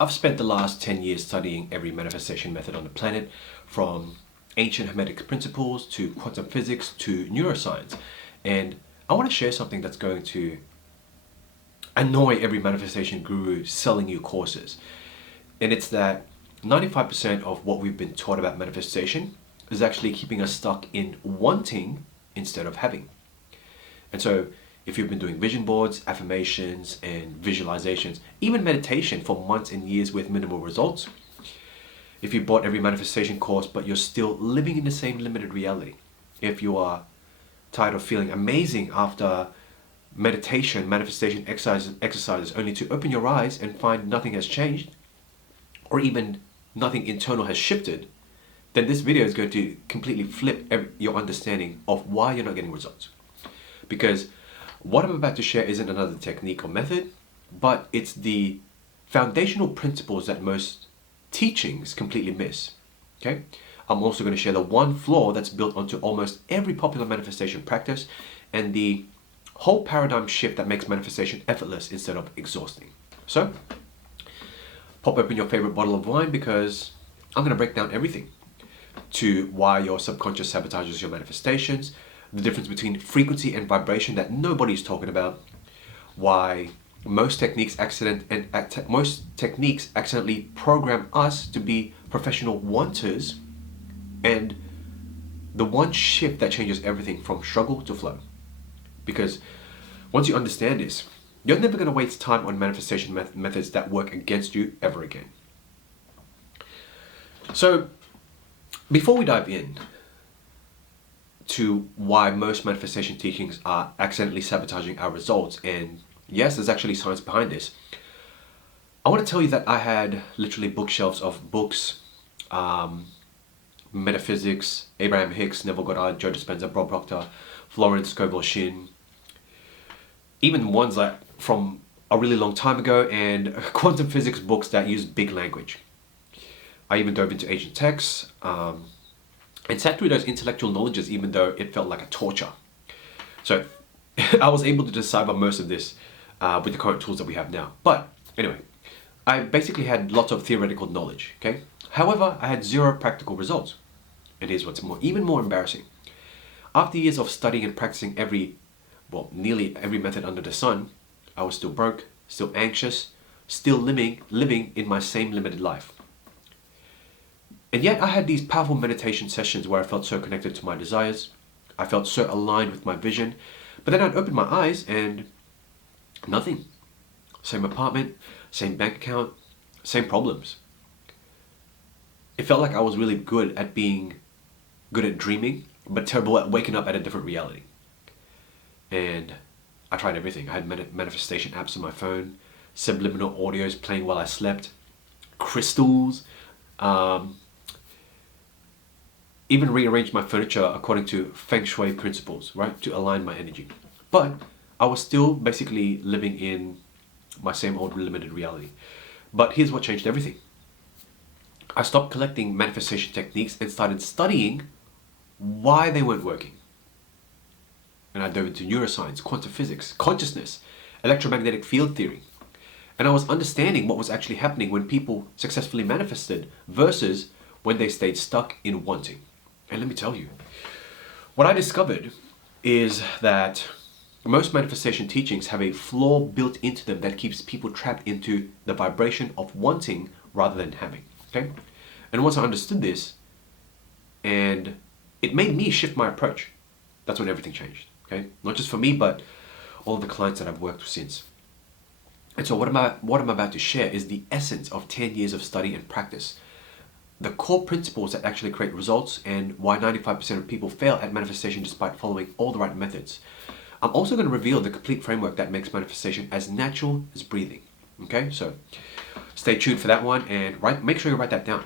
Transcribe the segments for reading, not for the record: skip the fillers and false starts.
I've spent the last 10 years studying every manifestation method on the planet, from ancient Hermetic principles to quantum physics to neuroscience. And I want to share something that's going to annoy every manifestation guru selling you courses. And it's that 95% of what we've been taught about manifestation is actually keeping us stuck in wanting instead of having. And so if you've been doing vision boards, affirmations, and visualizations, even meditation for months and years with minimal results, if you bought every manifestation course but you're still living in the same limited reality, if you are tired of feeling amazing after manifestation exercises only to open your eyes and find nothing has changed, or even nothing internal has shifted, then this video is going to completely flip your understanding of why you're not getting results. Because what I'm about to share isn't another technique or method, but it's the foundational principles that most teachings completely miss. Okay? I'm also going to share the one flaw that's built onto almost every popular manifestation practice, and the whole paradigm shift that makes manifestation effortless instead of exhausting. So, pop open your favorite bottle of wine, because I'm going to break down everything to why your subconscious sabotages your manifestations, the difference between frequency and vibration that nobody's talking about, why most techniques accidentally program us to be professional wanters, and the one shift that changes everything from struggle to flow. Because once you understand this, you're never going to waste time on manifestation methods that work against you ever again. So, before we dive in to why most manifestation teachings are accidentally sabotaging our results, and yes, there's actually science behind this, I want to tell you that I had literally bookshelves of books, metaphysics, Abraham Hicks, Neville Goddard, Joe Dispenza, Bob Proctor, Florence Scovel Shinn, even ones like from a really long time ago, and quantum physics books that use big language. I even dove into ancient texts and sat through those intellectual knowledges, even though it felt like a torture. So I was able to decipher most of this with the current tools that we have now. But anyway, I basically had lots of theoretical knowledge, okay? However, I had zero practical results. And here's what's even more embarrassing. After years of studying and practicing nearly every method under the sun, I was still broke, still anxious, still living in my same limited life. And yet I had these powerful meditation sessions where I felt so connected to my desires. I felt so aligned with my vision. But then I'd open my eyes and nothing. Same apartment, same bank account, same problems. It felt like I was really good at dreaming, but terrible at waking up at a different reality. And I tried everything. I had manifestation apps on my phone, subliminal audios playing while I slept, crystals, even rearranged my furniture according to Feng Shui principles, right, to align my energy. But I was still basically living in my same old limited reality. But here's what changed everything. I stopped collecting manifestation techniques and started studying why they weren't working. And I dove into neuroscience, quantum physics, consciousness, electromagnetic field theory. And I was understanding what was actually happening when people successfully manifested versus when they stayed stuck in wanting. And let me tell you, what I discovered is that most manifestation teachings have a flaw built into them that keeps people trapped into the vibration of wanting rather than having. Okay? And once I understood this, and it made me shift my approach, that's when everything changed. Okay? Not just for me, but all of the clients that I've worked with since. And so what I'm about to share is the essence of 10 years of study and practice. The core principles that actually create results, and why 95% of people fail at manifestation despite following all the right methods. I'm also going to reveal the complete framework that makes manifestation as natural as breathing. Okay, so stay tuned for that one, and make sure you write that down.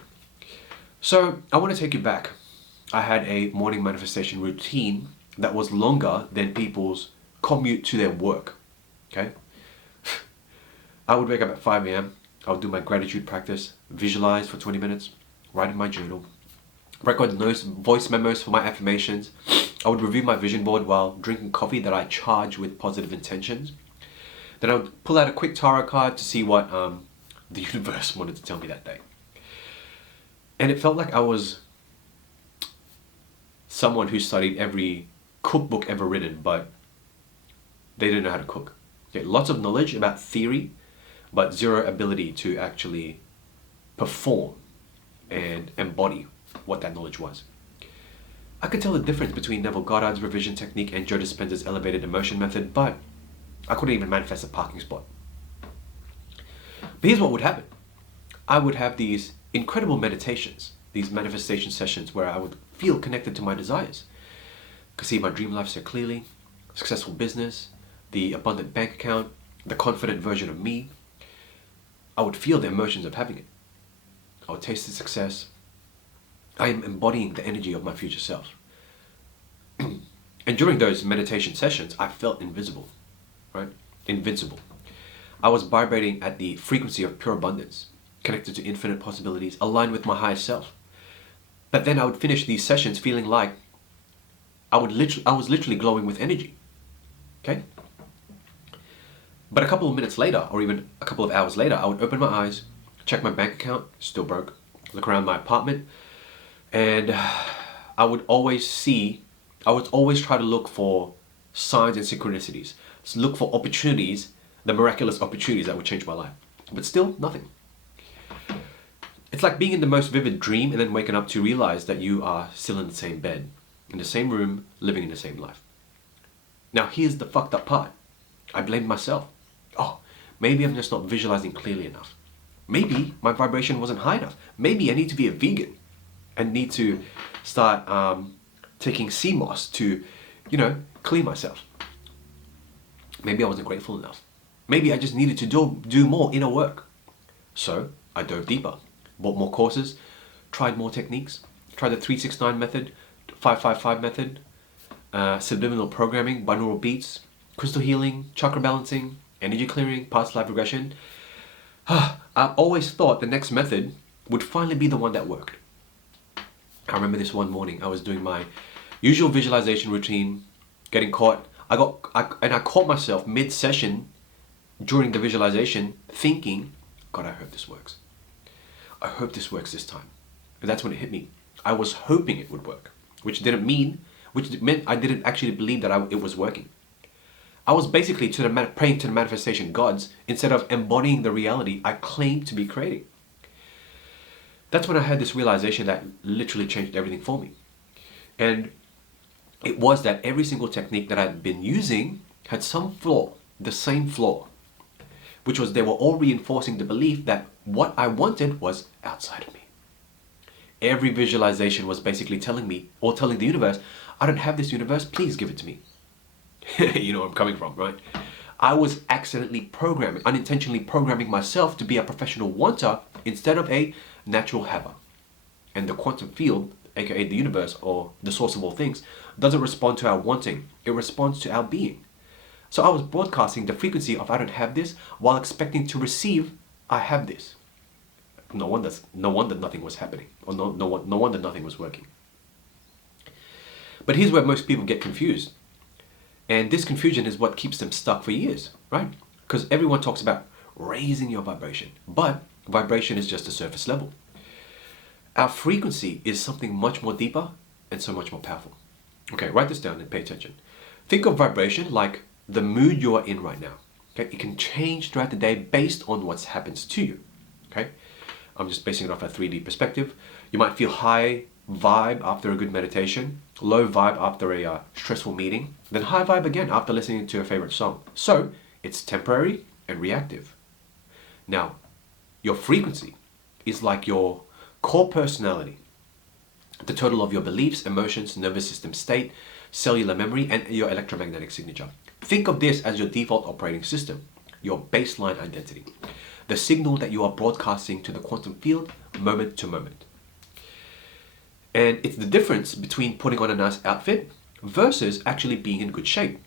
So I want to take you back. I had a morning manifestation routine that was longer than people's commute to their work. Okay, I would wake up at 5 a.m. I would do my gratitude practice, visualize for 20 minutes, write in my journal, record voice memos for my affirmations. I would review my vision board while drinking coffee that I charge with positive intentions. Then I would pull out a quick tarot card to see what the universe wanted to tell me that day. And it felt like I was someone who studied every cookbook ever written, but they didn't know how to cook. Okay, lots of knowledge about theory, but zero ability to actually perform and embody what that knowledge was. I could tell the difference between Neville Goddard's revision technique and Joe Dispenza's elevated emotion method, but I couldn't even manifest a parking spot. But here's what would happen. I would have these incredible meditations, these manifestation sessions where I would feel connected to my desires. I could see my dream life so clearly, successful business, the abundant bank account, the confident version of me. I would feel the emotions of having it. I would taste the success. I am embodying the energy of my future self. And during those meditation sessions, I felt invisible, right? Invincible. I was vibrating at the frequency of pure abundance, connected to infinite possibilities, aligned with my higher self. But then I would finish these sessions feeling like I was literally glowing with energy. Okay? But a couple of minutes later, or even a couple of hours later, I would open my eyes, check my bank account, still broke, look around my apartment, and I would always try to look for signs and synchronicities. So look for opportunities, the miraculous opportunities that would change my life. But still, nothing. It's like being in the most vivid dream and then waking up to realize that you are still in the same bed, in the same room, living in the same life. Now here's the fucked up part. I blamed myself. Oh, maybe I'm just not visualizing clearly enough. Maybe my vibration wasn't high enough. Maybe I need to be a vegan and need to start taking sea moss to, clean myself. Maybe I wasn't grateful enough. Maybe I just needed to do more inner work. So I dove deeper, bought more courses, tried more techniques, tried the 369 method, 555 method, subliminal programming, binaural beats, crystal healing, chakra balancing, energy clearing, past life regression. I always thought the next method would finally be the one that worked. I remember this one morning, I was doing my usual visualization routine, getting caught. I caught myself mid-session during the visualization thinking, God, I hope this works. I hope this works this time. And that's when it hit me. I was hoping it would work, which meant I didn't actually believe that it was working. I was basically praying to the manifestation gods instead of embodying the reality I claimed to be creating. That's when I had this realization that literally changed everything for me. And it was that every single technique that I'd been using had some flaw, the same flaw, which was they were all reinforcing the belief that what I wanted was outside of me. Every visualization was basically telling me, or telling the universe, I don't have this, universe, please give it to me. You know where I'm coming from, right? I was unintentionally programming myself to be a professional wanter instead of a natural haver. And the quantum field, aka the universe or the source of all things, doesn't respond to our wanting, it responds to our being. So I was broadcasting the frequency of I don't have this while expecting to receive I have this. No wonder nothing was happening, or no wonder nothing was working. But here's where most people get confused. And this confusion is what keeps them stuck for years, right? Because everyone talks about raising your vibration, but vibration is just a surface level. Our frequency is something much more deeper and so much more powerful. Okay, write this down and pay attention. Think of vibration like the mood you are in right now. Okay, it can change throughout the day based on what happens to you. Okay, I'm just basing it off a 3D perspective. You might feel high vibe after a good meditation, low vibe after a stressful meeting, then high vibe again after listening to a favorite song. So it's temporary and reactive. Now, your frequency is like your core personality, the total of your beliefs, emotions, nervous system state, cellular memory, and your electromagnetic signature. Think of this as your default operating system, your baseline identity, the signal that you are broadcasting to the quantum field moment to moment. And it's the difference between putting on a nice outfit versus actually being in good shape.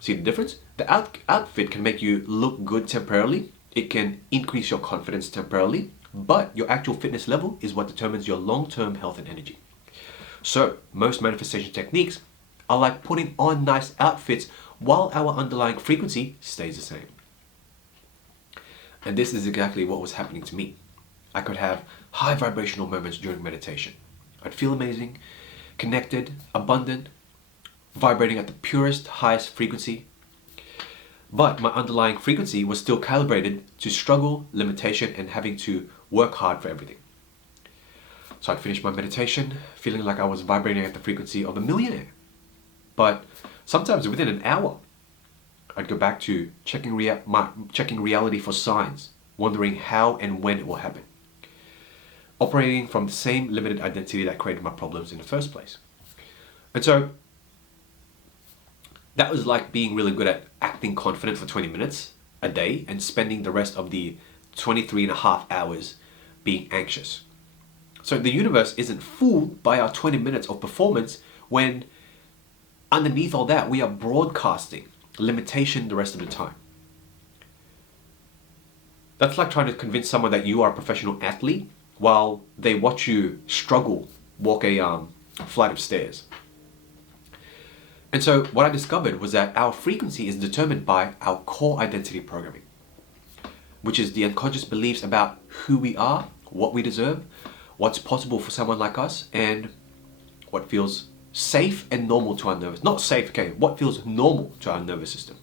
See the difference? The outfit can make you look good temporarily. It can increase your confidence temporarily, but your actual fitness level is what determines your long-term health and energy. So most manifestation techniques are like putting on nice outfits while our underlying frequency stays the same. And this is exactly what was happening to me. I could have high vibrational moments during meditation. I'd feel amazing, connected, abundant, vibrating at the purest, highest frequency. But my underlying frequency was still calibrated to struggle, limitation, and having to work hard for everything. So I'd finish my meditation feeling like I was vibrating at the frequency of a millionaire. But sometimes within an hour, I'd go back to checking reality for signs, wondering how and when it will happen. Operating from the same limited identity that created my problems in the first place. And so that was like being really good at acting confident for 20 minutes a day and spending the rest of the 23 and a half hours being anxious. So the universe isn't fooled by our 20 minutes of performance when underneath all that we are broadcasting limitation the rest of the time. That's like trying to convince someone that you are a professional athlete while they watch you struggle walk a flight of stairs. And so what I discovered was that our frequency is determined by our core identity programming, which is the unconscious beliefs about who we are, what we deserve, what's possible for someone like us, and what feels safe and normal to our nervous, not safe, okay, what feels normal to our nervous system.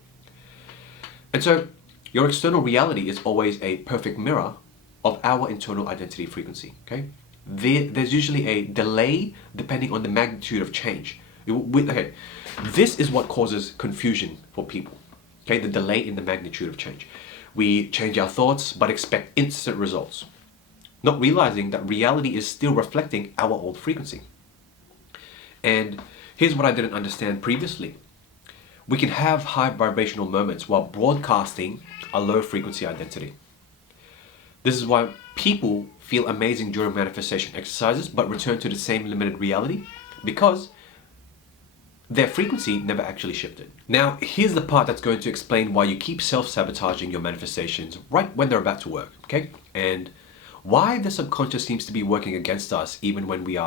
And so your external reality is always a perfect mirror of our internal identity frequency, okay? There's usually a delay depending on the magnitude of change. Okay, this is what causes confusion for people, okay? The delay in the magnitude of change. We change our thoughts but expect instant results, not realizing that reality is still reflecting our old frequency. And here's what I didn't understand previously. We can have high vibrational moments while broadcasting a low frequency identity. This is why people feel amazing during manifestation exercises but return to the same limited reality, because their frequency never actually shifted. Now, here's the part that's going to explain why you keep self-sabotaging your manifestations right when they're about to work, okay? And why the subconscious seems to be working against us even when we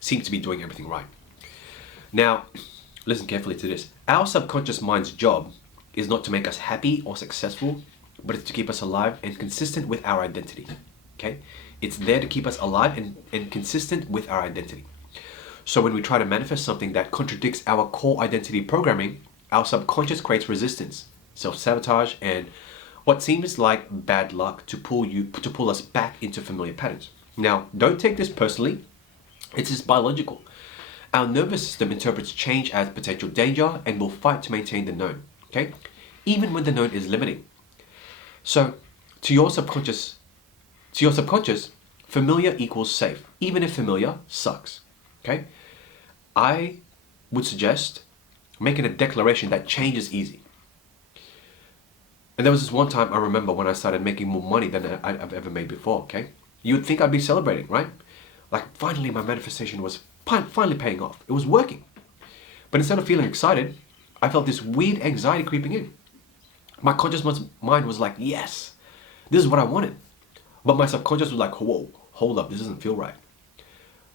seem to be doing everything right. Now, listen carefully to this. Our subconscious mind's job is not to make us happy or successful, but it's to keep us alive and consistent with our identity, okay? It's there to keep us alive and consistent with our identity. So when we try to manifest something that contradicts our core identity programming, our subconscious creates resistance, self-sabotage, and what seems like bad luck to pull us back into familiar patterns. Now, don't take this personally. It's just biological. Our nervous system interprets change as potential danger and will fight to maintain the known, okay? Even when the known is limiting. So, to your subconscious, familiar equals safe, even if familiar sucks, okay? I would suggest making a declaration that change is easy. And there was this one time I remember when I started making more money than I've ever made before, okay? You would think I'd be celebrating, right? Like finally my manifestation was finally paying off. It was working. But instead of feeling excited, I felt this weird anxiety creeping in. My conscious mind was like, yes, this is what I wanted. But my subconscious was like, whoa, hold up, this doesn't feel right.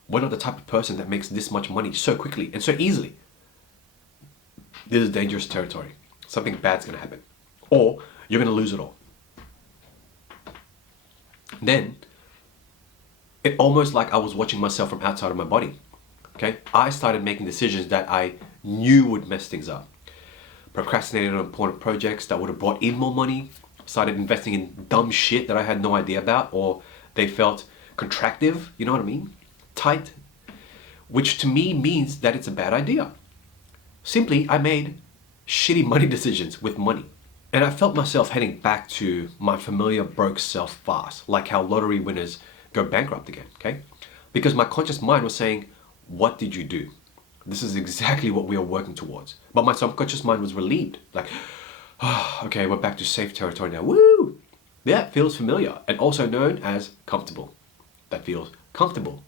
We're not the type of person that makes this much money so quickly and so easily. This is dangerous territory. Something bad's gonna happen. Or you're gonna lose it all. Then, it almost like I was watching myself from outside of my body. Okay? I started making decisions that I knew would mess things up. Procrastinated on important projects that would have brought in more money. Started investing in dumb shit that I had no idea about, or they felt contractive, you know what I mean? Tight. Which to me means that it's a bad idea. Simply, I made shitty money decisions with money. And I felt myself heading back to my familiar broke self fast, like how lottery winners go bankrupt again, okay? Because my conscious mind was saying, what did you do? This is exactly what we are working towards. But my subconscious mind was relieved, like, oh, okay, we're back to safe territory now, woo! That feels familiar, and also known as comfortable. That feels comfortable,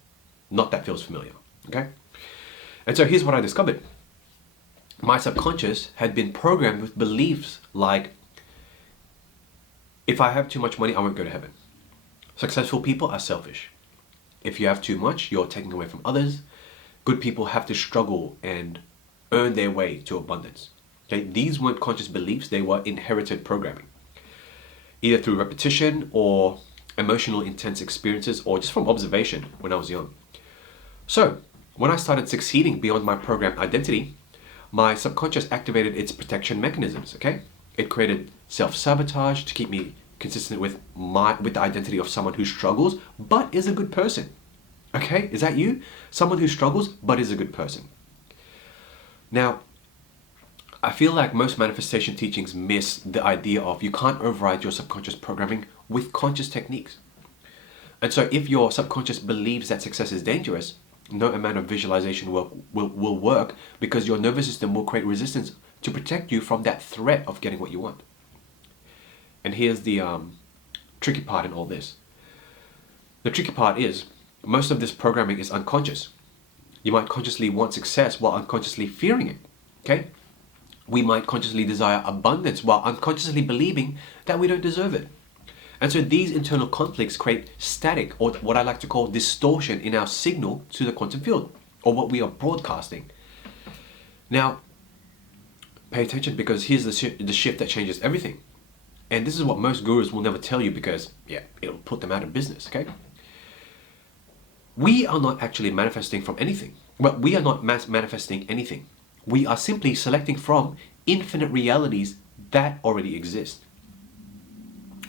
not that feels familiar, okay? And so here's what I discovered. My subconscious had been programmed with beliefs like, if I have too much money, I won't go to heaven. Successful people are selfish. If you have too much, you're taking away from others. Good people have to struggle and earn their way to abundance. Okay? These weren't conscious beliefs, they were inherited programming. either through repetition or emotional intense experiences or just from observation when I was young. So when I started succeeding beyond my programmed identity, my subconscious activated its protection mechanisms, okay? It created self-sabotage to keep me consistent with the identity of someone who struggles but is a good person. Okay? Is that you? Someone who struggles but is a good person. Now, I feel like most manifestation teachings miss the idea of you can't override your subconscious programming with conscious techniques. And so if your subconscious believes that success is dangerous, no amount of visualization will work, because your nervous system will create resistance to protect you from that threat of getting what you want. And here's the tricky part in all this. The tricky part is most of this programming is unconscious. You might consciously want success while unconsciously fearing it. Okay? We might consciously desire abundance while unconsciously believing that we don't deserve it. And so these internal conflicts create static, or what I like to call distortion, in our signal to the quantum field, or what we are broadcasting. Now, pay attention, because here's the shift that changes everything. And this is what most gurus will never tell you, because, it'll put them out of business, okay? We are not actually manifesting from anything. Well, we are not manifesting anything. We are simply selecting from infinite realities that already exist.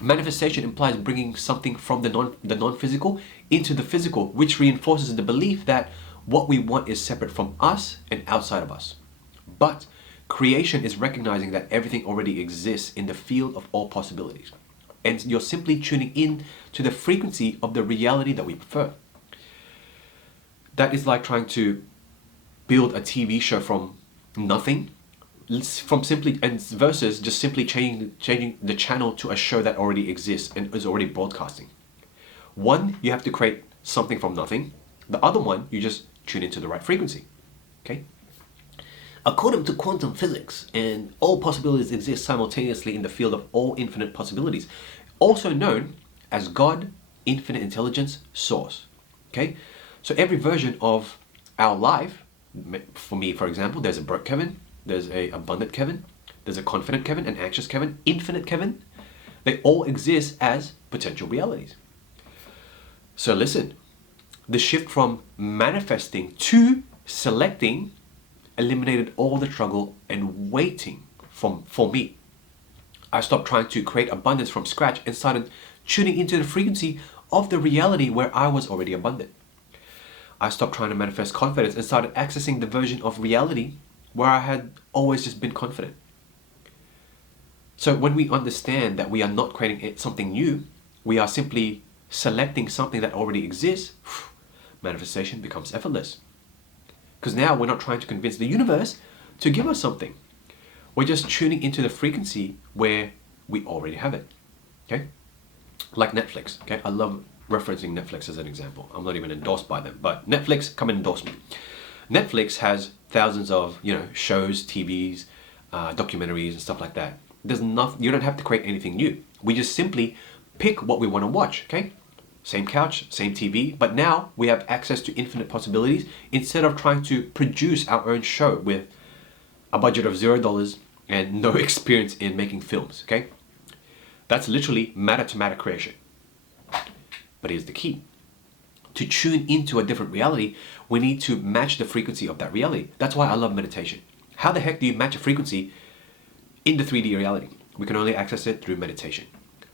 Manifestation implies bringing something from the non-physical into the physical, which reinforces the belief that what we want is separate from us and outside of us. But creation is recognizing that everything already exists in the field of all possibilities. And you're simply tuning in to the frequency of the reality that we prefer. That is like trying to build a TV show from nothing, versus just simply changing the channel to a show that already exists and is already broadcasting. One, you have to create something from nothing. The other one, you just tune into the right frequency. Okay? According to quantum physics, and all possibilities exist simultaneously in the field of all infinite possibilities, also known as God, infinite intelligence, source. Okay? So every version of our life, for me, for example, there's a broke Kevin, there's a abundant Kevin, there's a confident Kevin, an anxious Kevin, infinite Kevin. They all exist as potential realities. So listen, the shift from manifesting to selecting eliminated all the struggle and waiting for me. I stopped trying to create abundance from scratch and started tuning into the frequency of the reality where I was already abundant. I stopped trying to manifest confidence and started accessing the version of reality where I had always just been confident. So when we understand that we are not creating something new, we are simply selecting something that already exists, manifestation becomes effortless. Because now we're not trying to convince the universe to give us something. We're just tuning into the frequency where we already have it. Okay? Like Netflix. Okay? I love referencing Netflix as an example. I'm not even endorsed by them, but Netflix, come and endorse me. Netflix has thousands of shows, TVs, documentaries, and stuff like that. There's nothing. You don't have to create anything new. We just simply pick what we want to watch. Okay, same couch, same TV, but now we have access to infinite possibilities instead of trying to produce our own show with a budget of $0 and no experience in making films. Okay, that's literally matter to matter creation. But here's the key. To tune into a different reality, we need to match the frequency of that reality. That's why I love meditation. How the heck do you match a frequency in the 3D reality? We can only access it through meditation.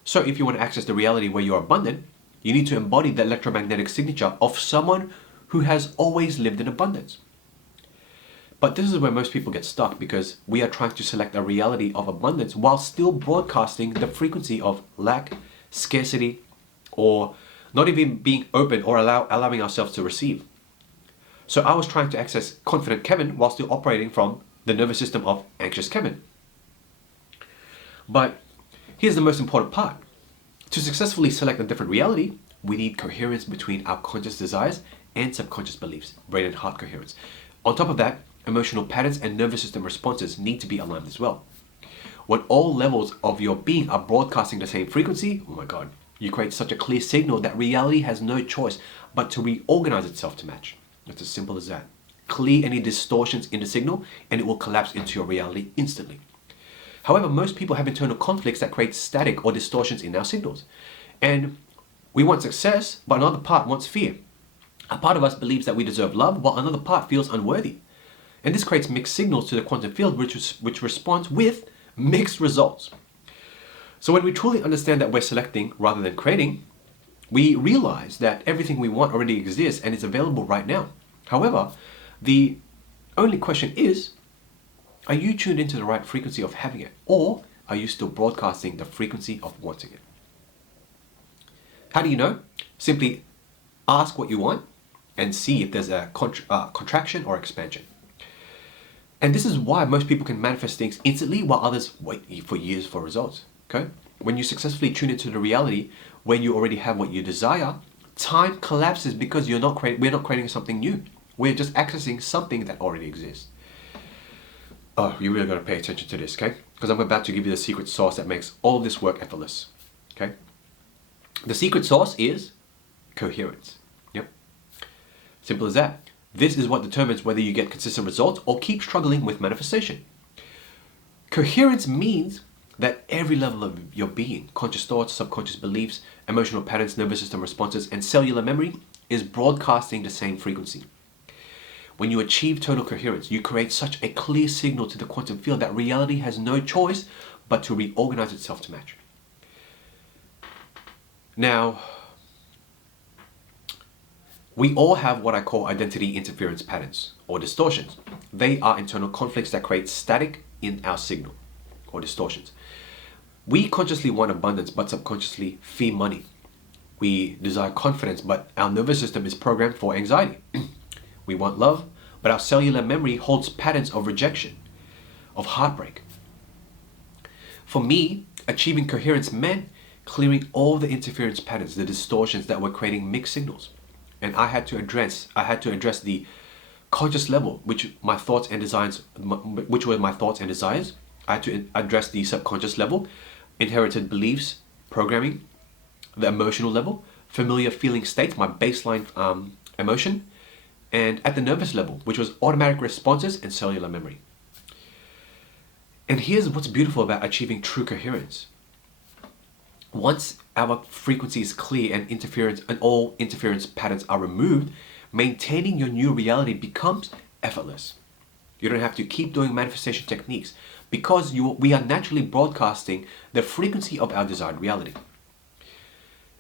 So if you want to access the reality where you're abundant, you need to embody the electromagnetic signature of someone who has always lived in abundance. But this is where most people get stuck, because we are trying to select a reality of abundance while still broadcasting the frequency of lack, scarcity, or not even being open or allowing ourselves to receive. So I was trying to access confident Kevin while still operating from the nervous system of anxious Kevin. But here's the most important part. To successfully select a different reality, we need coherence between our conscious desires and subconscious beliefs, brain and heart coherence. On top of that, emotional patterns and nervous system responses need to be aligned as well. When all levels of your being are broadcasting the same frequency, oh my God, you create such a clear signal that reality has no choice but to reorganize itself to match. It's as simple as that. Clear any distortions in the signal and it will collapse into your reality instantly. However, most people have internal conflicts that create static or distortions in our signals. And we want success, but another part wants fear. A part of us believes that we deserve love, while another part feels unworthy. And this creates mixed signals to the quantum field, which responds with mixed results. So when we truly understand that we're selecting rather than creating, we realize that everything we want already exists and is available right now. However, the only question is, are you tuned into the right frequency of having it? Or are you still broadcasting the frequency of wanting it? How do you know? Simply ask what you want and see if there's a contraction or expansion. And this is why most people can manifest things instantly while others wait for years for results. Okay? When you successfully tune into the reality, when you already have what you desire, time collapses because we're not creating something new. We're just accessing something that already exists. Oh, you really got to pay attention to this, okay? Because I'm about to give you the secret sauce that makes all of this work effortless. Okay? The secret sauce is coherence. Yep. Simple as that. This is what determines whether you get consistent results or keep struggling with manifestation. Coherence means that every level of your being, conscious thoughts, subconscious beliefs, emotional patterns, nervous system responses, and cellular memory is broadcasting the same frequency. When you achieve total coherence, you create such a clear signal to the quantum field that reality has no choice but to reorganize itself to match. Now, we all have what I call identity interference patterns or distortions. They are internal conflicts that create static in our signal or distortions. We consciously want abundance but subconsciously fear money. We desire confidence but our nervous system is programmed for anxiety. We want love but our cellular memory holds patterns of rejection, of heartbreak. For me, achieving coherence meant clearing all the interference patterns, the distortions that were creating mixed signals. And I had to address the conscious level, which were my thoughts and desires. I had to address the subconscious level, inherited beliefs, programming, the emotional level, familiar feeling states, my baseline emotion, and at the nervous level, which was automatic responses and cellular memory. And here's what's beautiful about achieving true coherence. Once our frequency is clear and all interference patterns are removed, maintaining your new reality becomes effortless. You don't have to keep doing manifestation techniques because we are naturally broadcasting the frequency of our desired reality.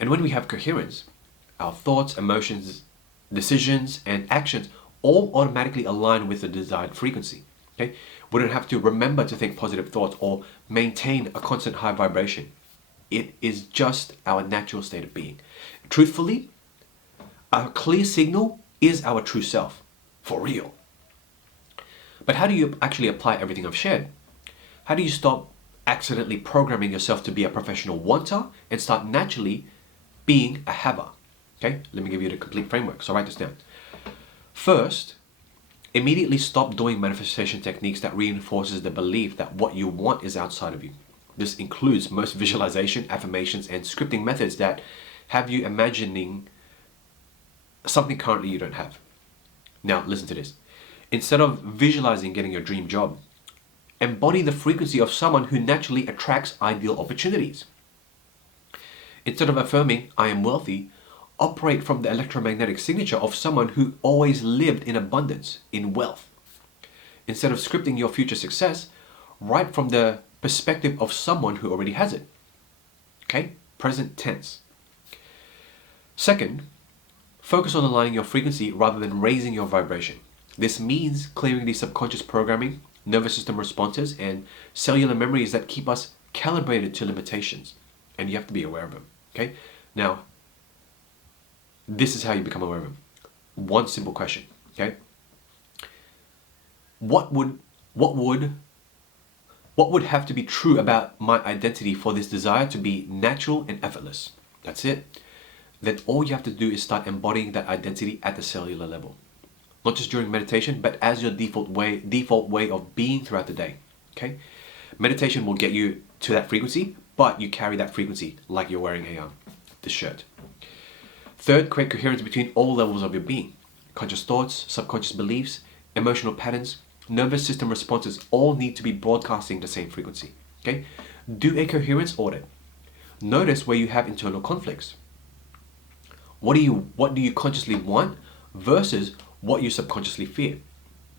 And when we have coherence, our thoughts, emotions, decisions, and actions all automatically align with the desired frequency. Okay? We don't have to remember to think positive thoughts or maintain a constant high vibration. It is just our natural state of being. Truthfully, a clear signal is our true self, for real. But how do you actually apply everything I've shared? How do you stop accidentally programming yourself to be a professional wanter and start naturally being a haver? Okay, let me give you the complete framework, so write this down. First, immediately stop doing manifestation techniques that reinforces the belief that what you want is outside of you. This includes most visualization, affirmations, and scripting methods that have you imagining something currently you don't have. Now, listen to this. Instead of visualizing getting your dream job, embody the frequency of someone who naturally attracts ideal opportunities. Instead of affirming, I am wealthy, operate from the electromagnetic signature of someone who always lived in abundance, in wealth. Instead of scripting your future success, write from the perspective of someone who already has it. Okay? Present tense. Second, focus on aligning your frequency rather than raising your vibration. This means clearing the subconscious programming, nervous system responses, and cellular memories that keep us calibrated to limitations. And you have to be aware of them. Okay? Now, this is how you become aware of them. One simple question. Okay? What would have to be true about my identity for this desire to be natural and effortless? That's it. Then all you have to do is start embodying that identity at the cellular level. Not just during meditation, but as your default way of being throughout the day. Okay? Meditation will get you to that frequency, but you carry that frequency like you're wearing this shirt. Third, create coherence between all levels of your being. Conscious thoughts, subconscious beliefs, emotional patterns, nervous system responses all need to be broadcasting the same frequency. Okay? Do a coherence audit. Notice where you have internal conflicts. What do you consciously want versus what you subconsciously fear?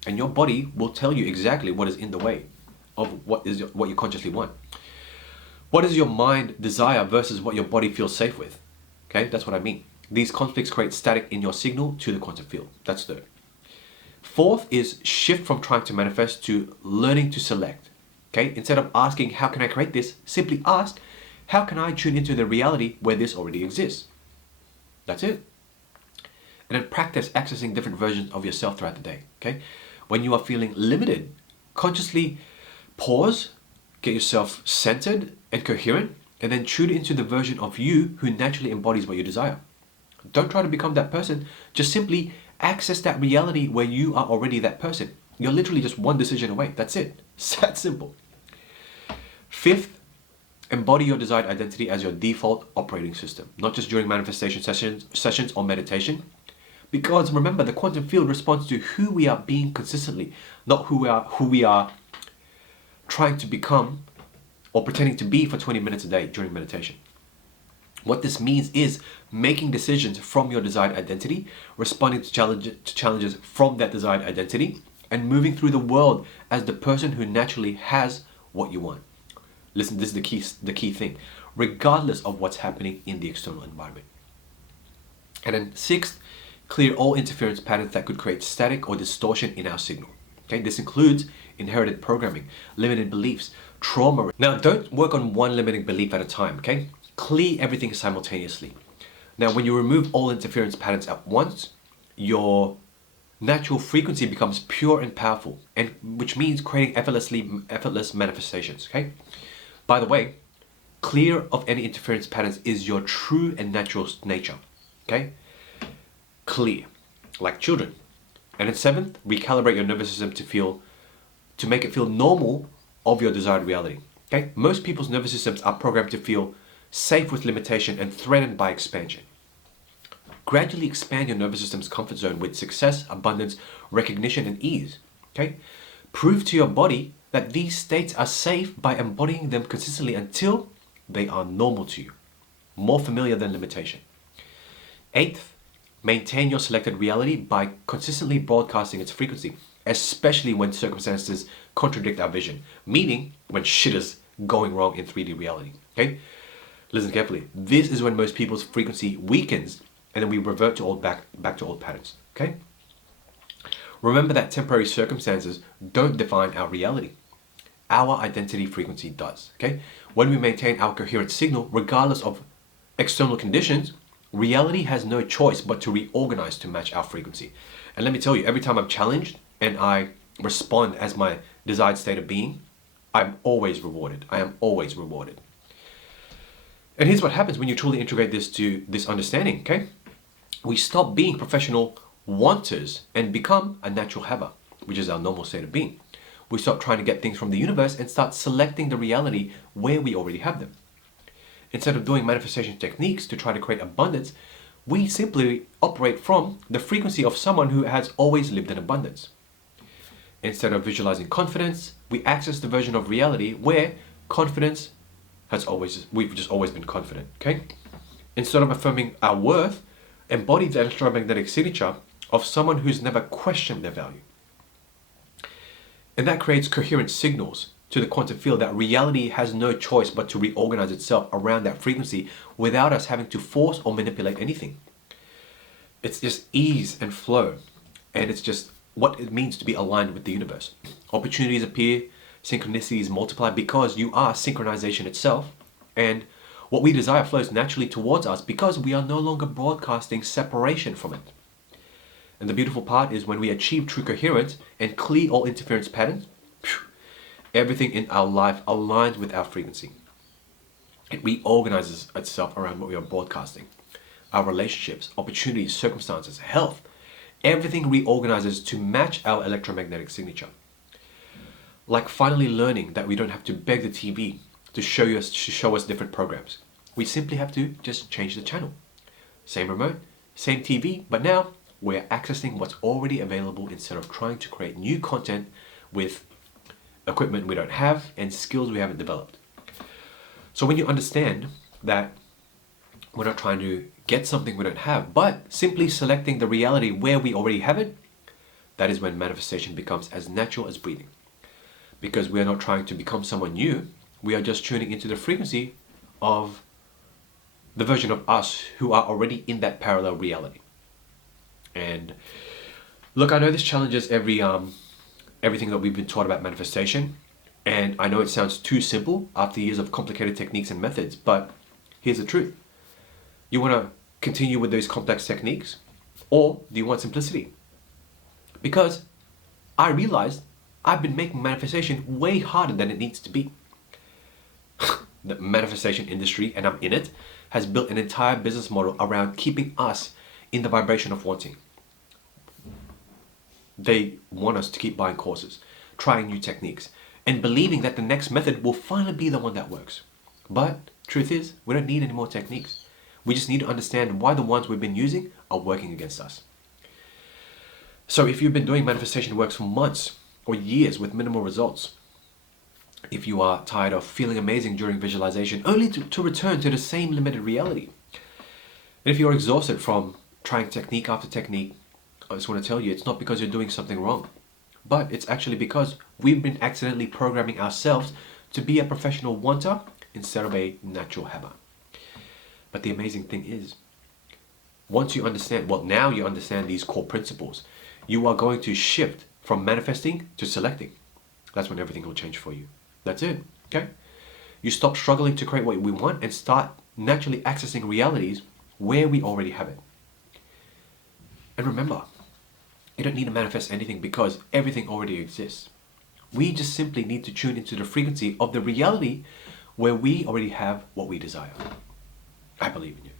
And your body will tell you exactly what is in the way of what you consciously want. What does your mind desire versus what your body feels safe with? Okay, that's what I mean. These conflicts create static in your signal to the quantum field. That's third. Fourth is shift from trying to manifest to learning to select. Okay, instead of asking, how can I create this? Simply ask, how can I tune into the reality where this already exists? That's it. And then practice accessing different versions of yourself throughout the day. Okay, when you are feeling limited, consciously pause, get yourself centered and coherent, and then tune into the version of you who naturally embodies what you desire. Don't try to become that person. Just simply access that reality where you are already that person. You're literally just one decision away. That's it. It's that simple. Fifth, embody your desired identity as your default operating system, not just during manifestation sessions or meditation. Because remember, the quantum field responds to who we are being consistently, not who we are trying to become or pretending to be for 20 minutes a day during meditation. What this means is making decisions from your desired identity, responding to challenges from that desired identity, and moving through the world as the person who naturally has what you want. Listen, this is the key thing, regardless of what's happening in the external environment. And then sixth, clear all interference patterns that could create static or distortion in our signal. Okay, this includes inherited programming, limited beliefs, trauma. Now, don't work on one limiting belief at a time, okay? Clear everything simultaneously. Now, when you remove all interference patterns at once, your natural frequency becomes pure and powerful, and which means creating effortless manifestations, okay? By the way, clear of any interference patterns is your true and natural nature, okay? Clear, like children. And then seventh, recalibrate your nervous system to make it feel normal of your desired reality. Okay? Most people's nervous systems are programmed to feel safe with limitation and threatened by expansion. Gradually expand your nervous system's comfort zone with success, abundance, recognition, and ease. Okay? Prove to your body that these states are safe by embodying them consistently until they are normal to you, more familiar than limitation. Eighth, maintain your selected reality by consistently broadcasting its frequency, especially when circumstances contradict our vision, meaning when shit is going wrong in 3D reality. Okay? Listen carefully. This is when most people's frequency weakens and then we revert to back to old patterns. Okay? Remember that temporary circumstances don't define our reality. Our identity frequency does. Okay? When we maintain our coherent signal, regardless of external conditions, reality has no choice but to reorganize to match our frequency. And let me tell you, every time I'm challenged and I respond as my desired state of being, I'm always rewarded. I am always rewarded. And here's what happens when you truly integrate this understanding, okay? We stop being professional wanters and become a natural haver, which is our normal state of being. We stop trying to get things from the universe and start selecting the reality where we already have them. Instead of doing manifestation techniques to try to create abundance, we simply operate from the frequency of someone who has always lived in abundance. Instead of visualizing confidence, we access the version of reality where we've just always been confident, okay? Instead of affirming our worth, embody the electromagnetic signature of someone who's never questioned their value. And that creates coherent signals to the quantum field that reality has no choice but to reorganize itself around that frequency without us having to force or manipulate anything. It's just ease and flow, and it's just what it means to be aligned with the universe. Opportunities appear, synchronicities multiply because you are synchronization itself, and what we desire flows naturally towards us because we are no longer broadcasting separation from it. And the beautiful part is when we achieve true coherence and clear all interference patterns, everything in our life aligns with our frequency. It reorganizes itself around what we are broadcasting. Our relationships, opportunities, circumstances, health, everything reorganizes to match our electromagnetic signature. Like finally learning that we don't have to beg the TV to show us different programs. We simply have to just change the channel. Same remote, same TV, but now we're accessing what's already available instead of trying to create new content with equipment we don't have, and skills we haven't developed. So when you understand that we're not trying to get something we don't have, but simply selecting the reality where we already have it, that is when manifestation becomes as natural as breathing. Because we are not trying to become someone new, we are just tuning into the frequency of the version of us who are already in that parallel reality. And look, I know this challenges everything that we've been taught about manifestation, and I know it sounds too simple after years of complicated techniques and methods, but here's the truth. You want to continue with those complex techniques, or do you want simplicity? Because I realized I've been making manifestation way harder than it needs to be. The manifestation industry, and I'm in it, has built an entire business model around keeping us in the vibration of wanting. They want us to keep buying courses, trying new techniques, and believing that the next method will finally be the one that works. But truth is, we don't need any more techniques. We just need to understand why the ones we've been using are working against us. So if you've been doing manifestation works for months or years with minimal results, if you are tired of feeling amazing during visualization only to return to the same limited reality, and if you're exhausted from trying technique after technique, I just want to tell you it's not because you're doing something wrong, but it's actually because we've been accidentally programming ourselves to be a professional wanter instead of a natural haver. But the amazing thing is, once you understand, now you understand these core principles, you are going to shift from manifesting to selecting. That's when everything will change for you. That's it, okay? You stop struggling to create what we want and start naturally accessing realities where we already have it. And remember, you don't need to manifest anything because everything already exists. We just simply need to tune into the frequency of the reality where we already have what we desire. I believe in you.